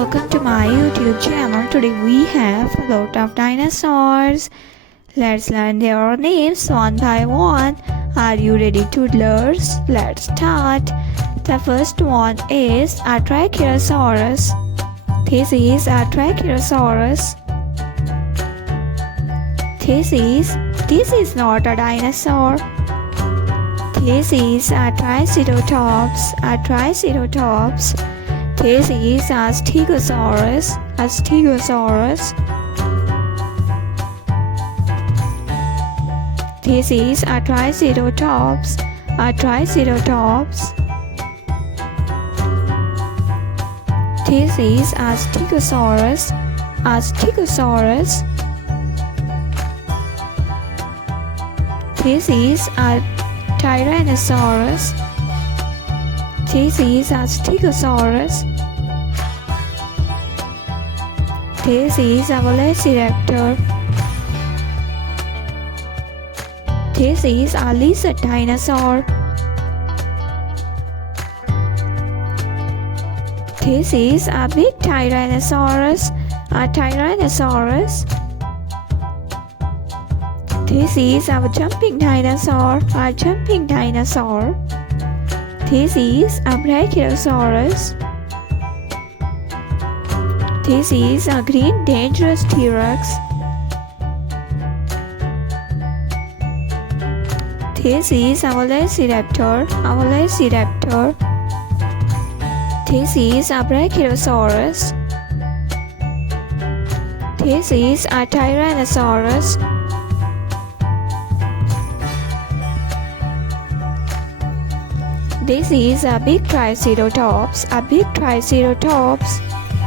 welcome to my YouTube channel. Today we have a lot of dinosaurs. Let's learn their names one by one. Are you ready, toddlers? Let's start. The first one is a Triceratops. This is a Triceratops. This is not a dinosaur. This is a Triceratops. This is a Stegosaurus. This is a Triceratops. This is a Stegosaurus. This is a Tyrannosaurus. This is a Stegosaurus. This is a Velociraptor. This is a lizard dinosaur. This is a big Tyrannosaurus. This is a jumping dinosaur. This is a Brachiosaurus. This is a green dangerous T-Rex. This is a Velociraptor. This is a Brachiosaurus. This is a Tyrannosaurus. This is a big Triceratops.